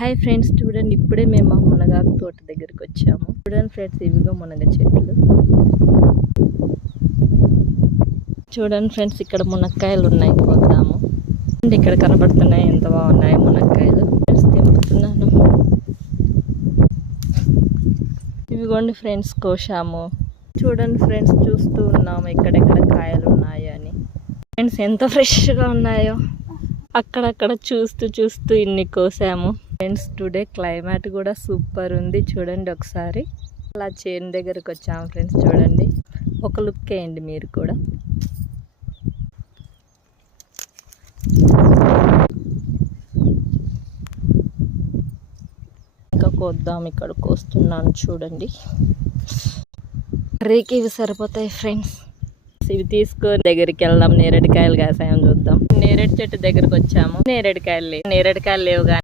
Hi friends, చూడండి ఇప్పుడే మేము మునగాకు తోట దగ్గరికి వచ్చాము. చూడండి ఫ్రెండ్స్, ఇవిగో మునగ చెట్లు. చూడండి ఫ్రెండ్స్, ఇక్కడ మునక్కాయలు ఉన్నాయి, కోద్దాము. ఇక్కడ కనబడుతున్నాయి, ఎంత బాగున్నాయి మునక్కాయలు. ఫ్రెండ్స్ తెంపుతున్నాను. ఇవిగోండి ఫ్రెండ్స్, కోసాము. చూడండి ఫ్రెండ్స్, చూస్తూ ఉన్నాము ఎక్కడెక్కడ కాయలు ఉన్నాయో అని. ఫ్రెండ్స్ ఎంత ఫ్రెష్గా ఉన్నాయో, అక్కడక్కడ చూస్తూ ఇన్ని కోసాము. ఫ్రెండ్స్ టుడే క్లైమేట్ కూడా సూపర్ ఉంది. చూడండి ఒకసారి అలా చేను దగ్గరకు వచ్చాము. ఫ్రెండ్స్ చూడండి, ఒక లుక్ వేయండి మీరు కూడా. ఇంకా కోద్దాం, ఇక్కడ కోస్తున్నాను చూడండి. కర్రీకి ఇవి సరిపోతాయి ఫ్రెండ్స్. ఇవి తీసుకొని దగ్గరికి వెళ్దాం, నేరేడుకాయలు కాసాయని చూద్దాం. నేరేడు చెట్టు దగ్గరకు వచ్చాము. నేరేడుకాయలు లేవు కానీ